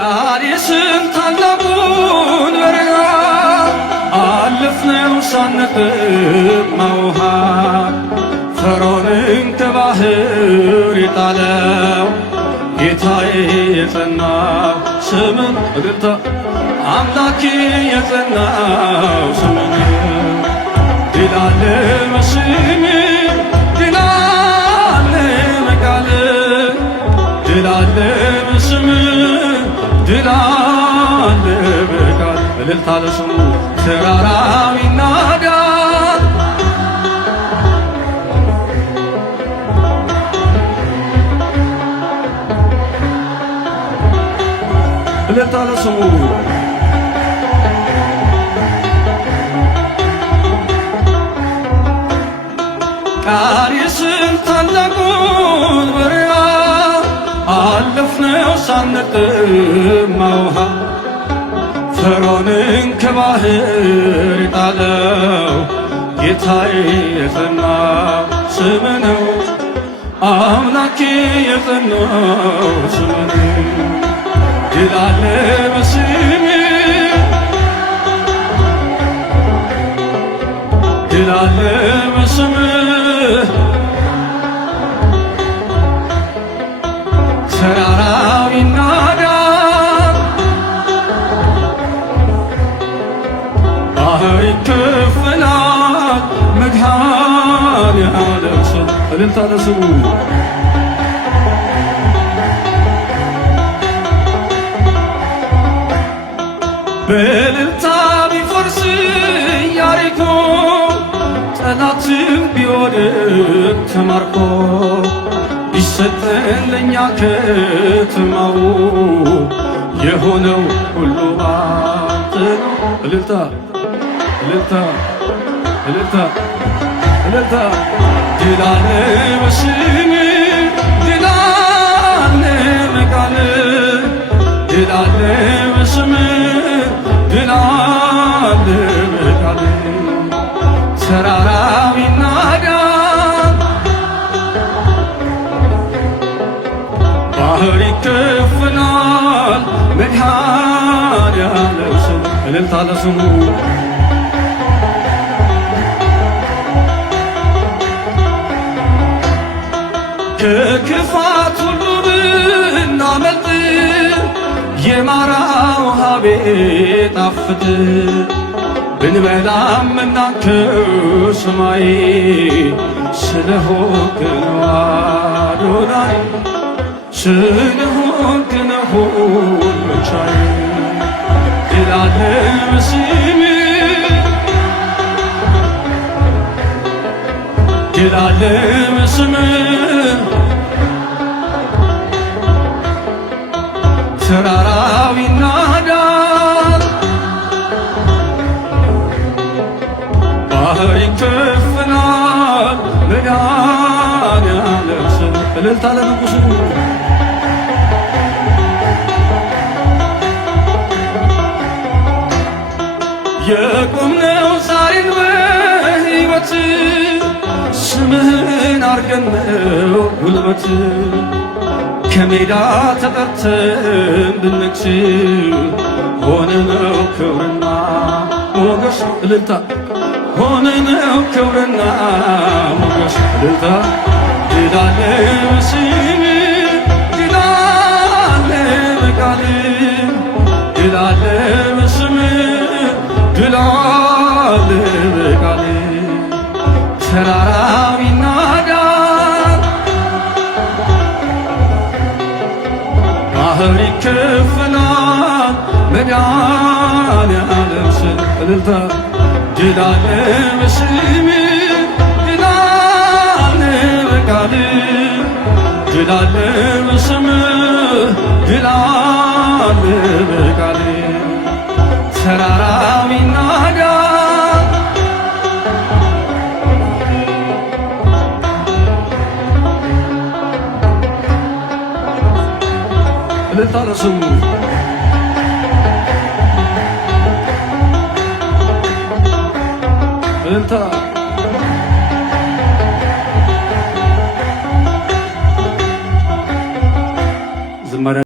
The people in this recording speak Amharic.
ቃዴስን ታላቁን በረሃ አለፍነው ሳንጠማ ውሃ ፈርዖንን ከባህር የጣለው ጌታዬ የጸናው ስምን እግርታ አምላኬ የጸናው ስምን ድል አለ በስም ድል አለ በቃል ድል አለ በስም ድል አለ በቃል እልልታ ለስሙ ተራራው ይናዳል እልልታ ለስሙ ቃዴስን ታላቁን በረሃ አለፍነው ሳንጠማ ውሃ ፈርዖንን ከባህር የጣለው ጌታዬ የጸናው ስም ነው አምላኬ የጸናው ስም ነው ድል አለ በስም ድል አለ በስም ተራራው ይናዳል ባህር ይከፈላል መድኃኔዓለም ስም እልልታ ለስሙ በእልልታ ቢፈርስ ኢያሪኮ ጠላትም ቢወድቅ ተማርኮ ቢሰጠን ለእኛ ከተማው የሆነው ሁሉ ባንተ ነው። እልልታ እልልታ እልልታ እልልታ ድል አለ በስም ድል አለ በቃል ድል አለ በስም ድል አለ በቃል ተራራው ይናዳል ባህር ይከፈላል መድኃኔዓለም ስም እልልታ ለስሙ ከክፋት ሁሉ ብናመልጥ የማራ ውሃ ቢጣፍጥ ብንበላም እናንተ ሰማይ ስለሆንክ ነው አዶናይ ስለሆንክ ነው ሁሉ ቻይ ድል አለ በስም ድል አለ በስም ተራራው ይናዳል ባህር ይከፈላል መድኃኔዓለም ስም እልልታ ለንጉሡ የቆምነው ዛሬን በሕይወት ስምህን አርገን ነው ጉልበት ከሜዳ ተጠርተን ብንነግስ ሆነነው ክብርና ሞገስ እልልታ ሆነነው ክብርና ሞገስ እልልታ ድል አለ በስም ድል አለ በቃል ድል አለ በስም ድል አለ በቃል ተራራው ይናዳል ባህር ይከፈላል መድኃኔዓለም ስም እልልታ ድል አለ በስም ድል አለ በቃል ድል አለ በስም ድል አለ በቃል ተራራው ይናዳል እልልታ ለስሙ እልልታ